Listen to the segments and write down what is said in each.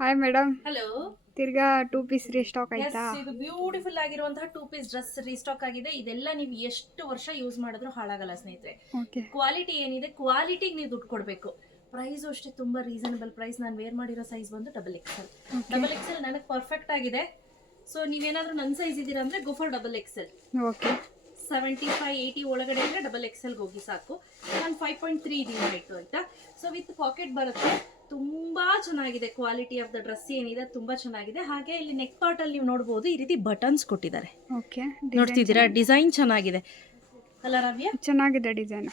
Hi madam, hello. ತಿರ್ಗಾ 2 piece restock S, ಆಯ್ತಾ? ಇದು ಬ್ಯೂಟಿಫುಲ್ ಆಗಿರುವಂತಹ 2 ಪೀಸ್ ಡ್ರೆಸ್ ರೀಸ್ಟಾಕ್ ಆಗಿದೆ. ಇದೆಲ್ಲ ನೀವು ಎಷ್ಟು ವರ್ಷ ಯೂಸ್ ಮಾಡಿದ್ರು ಹಾಳಾಗಲ್ಲ ಸ್ನೇಹಿತರೆ. ಓಕೆ. ಕ್ವಾಲಿಟಿ ಏನಿದೆ, ಕ್ವಾಲಿಟಿಗೆ ನೀವು ದುಡ್ಡು ಕೊಡಬೇಕು. ಪ್ರೈಸ್ ಅಷ್ಟೇ ತುಂಬಾ ರೀಸನಬಲ್ ಪ್ರೈಸ್. ನಾನು ವೇರ್ ಮಾಡಿರೋ ಸೈಜ್ ಬಂದು XXL. XXL ನನಗೆ ಪರ್ಫೆಕ್ಟ್ ಆಗಿದೆ. ಸೊ ನೀವೇನಾದ್ರೂ ನನ್ನ ಸೈಜ್ ಇದ್ದೀರಾ ಅಂದ್ರೆ ಗೋ ಫಾರ್ XXL. ಓಕೆ. 75-80 ಒಳಗಡೆ ಇದ್ರೆ XXLಗೆ ಹೋಗಿ ಸಾಕು. ನಾನು 5.3 ಇದೀನಿ ಹೈಟ್ ಆಯ್ತಾ. ಸೊ ವಿತ್ ಪಾಕೆಟ್ ಬರುತ್ತೆ. ತುಂಬಾ ಚೆನ್ನಾಗಿದೆ. ಕ್ವಾಲಿಟಿ ಆಫ್ ದ ಡ್ರೆಸ್ ಏನಿದೆ ತುಂಬಾ ಚೆನ್ನಾಗಿದೆ. ಹಾಗೆ ಇಲ್ಲಿ ನೆಕ್ ಪಾರ್ಟ್ ಅಲ್ಲಿ ನೀವು ನೋಡಬಹುದು, ಈ ರೀತಿ ಬಟನ್ಸ್ ಕೊಟ್ಟಿದ್ದಾರೆ. ಓಕೆ. ನೋಡ್ತಿದ್ದೀರಾ, ಡಿಸೈನ್ ಚೆನ್ನಾಗಿದೆ. ಕಲರ್ ಅವ್ಯ ಚೆನ್ನಾಗಿದೆ ಡಿಸೈನ್.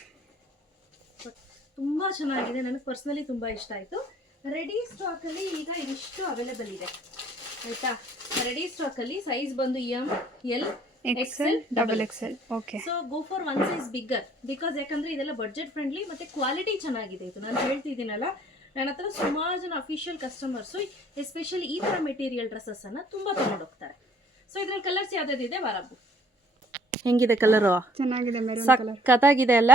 ತುಂಬಾ ಚೆನ್ನಾಗಿದೆ. ನನಗೆ ಪರ್ಸನಲಿ ತುಂಬಾ ಇಷ್ಟ ಆಯ್ತು. ರೆಡಿ ಸ್ಟಾಕ್ ಅಲ್ಲಿ ಈಗ ಇಷ್ಟು ಅವೈಲೇಬಲ್ ಇದೆ ಆಯ್ತಾ. ರೆಡಿ ಸ್ಟಾಕ್ ಅಲ್ಲಿ ಸೈಜ್ ಬಂದು ML XL XXL. Okay. So go for one size bigger because ಯಾಕಂದ್ರೆ ಇದೆಲ್ಲ ಬಡ್ಜೆಟ್ ಫ್ರೆಂಡ್ಲಿ ಮತ್ತೆ ಕ್ವಾಲಿಟಿ ಚೆನ್ನಾಗಿದೆ. ಇದು ನಾನು ಹೇಳ್ತಿದ್ದೀನಲ್ಲ, ನನ್ನ ಹತ್ರ ಸುಮಾರು ಜನ ಅಫಿಷಿಯಲ್ ಕಸ್ಟಮರ್ಸು ಎಸ್ಪೆಷಲಿ ಈ ತರ ಮೆಟೀರಿಯಲ್ ಡ್ರೆಸ್ಸಸ್ ಅನ್ನ ತುಂಬಾ ತಗೊಂಡೋಗ್ತಾರೆ. ಸೊ ಇದ್ರಲ್ಲಿ ಕಲರ್ಸ್ ಯಾವ್ದಿದೆ ವಾರಬ್ಬು. ಹೆಂಗಿದೆ ಕಲರ್? ಚೆನ್ನಾಗಿದೆ, ಮೆರೂನ್ ಕಲರ್. ಸಖತ್ತಾಗಿದೆ ಅಲ್ಲ.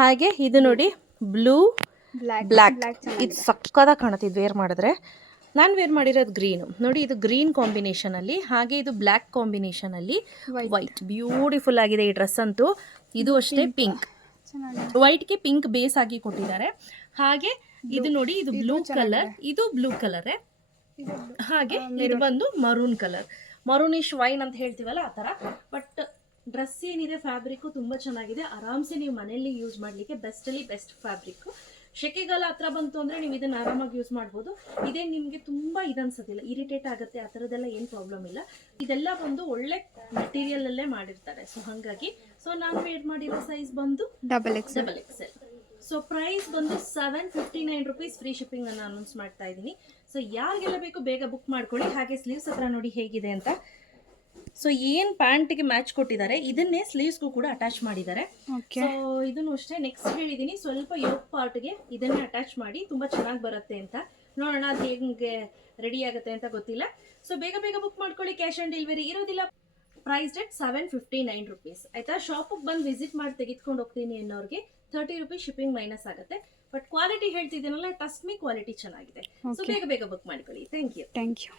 ಹಾಗೆ ಇದು ನೋಡಿ, ಬ್ಲೂ ಬ್ಲ್ಯಾಕ್. ಇದು ಸಕ್ಕತ್ತಾಗಿ ಕಾಣುತ್ತೆ ವೇರ್ ಮಾಡಿದ್ರೆ. ನಾನು ವೇರ್ ಮಾಡಿರೋದು ಗ್ರೀನು ನೋಡಿ, ಇದು ಗ್ರೀನ್ ಕಾಂಬಿನೇಷನ್ ಅಲ್ಲಿ, ಹಾಗೆ ಇದು ಬ್ಲ್ಯಾಕ್ ಕಾಂಬಿನೇಷನ್ ಅಲ್ಲಿ ವೈಟ್. ಬ್ಯೂಟಿಫುಲ್ ಆಗಿದೆ ಈ ಡ್ರೆಸ್ ಅಂತೂ. ಇದು ಅಷ್ಟೇ ಪಿಂಕ್, ವೈಟ್ಗೆ ಪಿಂಕ್ ಬೇಸ್ ಆಗಿ ಕೊಟ್ಟಿದ್ದಾರೆ. ಹಾಗೆ ಇದು ನೋಡಿ, ಇದು ಬ್ಲೂ ಕಲರ್, ಇದು ಬ್ಲೂ ಕಲರ್. ಹಾಗೆ ಇದು ಬಂದು ಮರೂನ್ ಕಲರ್, ಮರೂನಿಶ್ ವೈನ್ ಅಂತ ಹೇಳ್ತೀವಲ್ಲ ಆ ತರ. ಬಟ್ ಡ್ರೆಸ್ ಏನಿದೆ ಫ್ಯಾಬ್ರಿಕ್ ತುಂಬಾ ಚೆನ್ನಾಗಿದೆ. ಆರಾಮ್ಸೆ ನೀವು ಮನೆಯಲ್ಲಿ ಯೂಸ್ ಮಾಡ್ಲಿಕ್ಕೆ ಬೆಸ್ಟ್ ಫ್ಯಾಬ್ರಿಕ್. ಸೆಕೆಗಾಲ ಹತ್ರ ಬಂತು ಅಂದ್ರೆ ನೀವು ಇದನ್ನ ಆರಾಮಾಗಿ ಯೂಸ್ ಮಾಡ್ಬೋದು. ಇದೇ ನಿಮ್ಗೆ ತುಂಬಾ ಇದನ್ಸೋದಿಲ್ಲ, ಇರಿಟೇಟ್ ಆಗುತ್ತೆ, ಆ ಥರದ್ದೆಲ್ಲ ಏನು ಪ್ರಾಬ್ಲಮ್ ಇಲ್ಲ. ಇದೆಲ್ಲ ಬಂದು ಒಳ್ಳೆ ಮೆಟೀರಿಯಲ್ ಅಲ್ಲೇ ಮಾಡಿರ್ತಾರೆ. ಸೊ ಹಾಗಾಗಿ ನಾನು ವೇರ್ ಮಾಡಿರೋ ಸೈಜ್ ಬಂದು XXL. ಸೊ ಪ್ರೈಸ್ ಬಂದು 759 ರುಪೀಸ್. ಫ್ರೀ ಶಿಪ್ಪಿಂಗ್ ಅನ್ನು ಅನೌನ್ಸ್ ಮಾಡ್ತಾ ಇದ್ದೀನಿ. ಸೊ ಯಾರಿಗೆಲ್ಲ ಬೇಕು ಬೇಗ ಬುಕ್ ಮಾಡ್ಕೊಳ್ಳಿ. ಹಾಗೆ ಸ್ಲೀವ್ಸ್ ಹತ್ರ ನೋಡಿ ಹೇಗಿದೆ ಅಂತ. ಸೊ ಏನು ಪ್ಯಾಂಟ್ಗೆ ಮ್ಯಾಚ್ ಕೊಟ್ಟಿದ್ದಾರೆ, ಇದನ್ನೇ ಸ್ಲೀವ್ಸ್ಗೂ ಕೂಡ ಅಟ್ಯಾಚ್ ಮಾಡಿದ್ದಾರೆ. ಸೊ ಇದನ್ನು ಅಷ್ಟೇ ನೆಕ್ಸ್ಟ್ ಹೇಳಿದ್ದೀನಿ, ಸ್ವಲ್ಪ ಯೋಗ್ ಪಾರ್ಟ್ಗೆ ಇದನ್ನೇ ಅಟ್ಯಾಚ್ ಮಾಡಿ ತುಂಬಾ ಚೆನ್ನಾಗಿ ಬರುತ್ತೆ ಅಂತ. ನೋಡೋಣ ಅದು ಹೇಗೆ ರೆಡಿ ಆಗುತ್ತೆ ಅಂತ ಗೊತ್ತಿಲ್ಲ. ಸೊ ಬೇಗ ಬುಕ್ ಮಾಡ್ಕೊಳ್ಳಿ. ಕ್ಯಾಶ್ ಆನ್ ಡೆಲಿವರಿ ಇರೋದಿಲ್ಲ. ಪ್ರೈಸ್ ಡೆಟ್ 759 ರುಪೀಸ್ ಆಯ್ತಾ. ಶಾಪಿಗೆ ಬಂದು ವಿಸಿಟ್ ಮಾಡಿ ತೆಗೆದುಕೊಂಡು ಹೋಗ್ತೀನಿ ಅನ್ನೋರಿಗೆ 30 ರುಪೀಸ್ ಶಿಪ್ಪಿಂಗ್ ಮೈನಸ್ ಆಗುತ್ತೆ. ಬಟ್ ಕ್ವಾಲಿಟಿ ಹೇಳ್ತಿದ್ದೀನಲ್ಲ, ಟ್ರಸ್ಟ್ ಮೀ, ಕ್ವಾಲಿಟಿ ಚೆನ್ನಾಗಿದೆ. ಸೊ ಬೇಗ ಬುಕ್ ಮಾಡ್ಕೊಳ್ಳಿ. Thank you.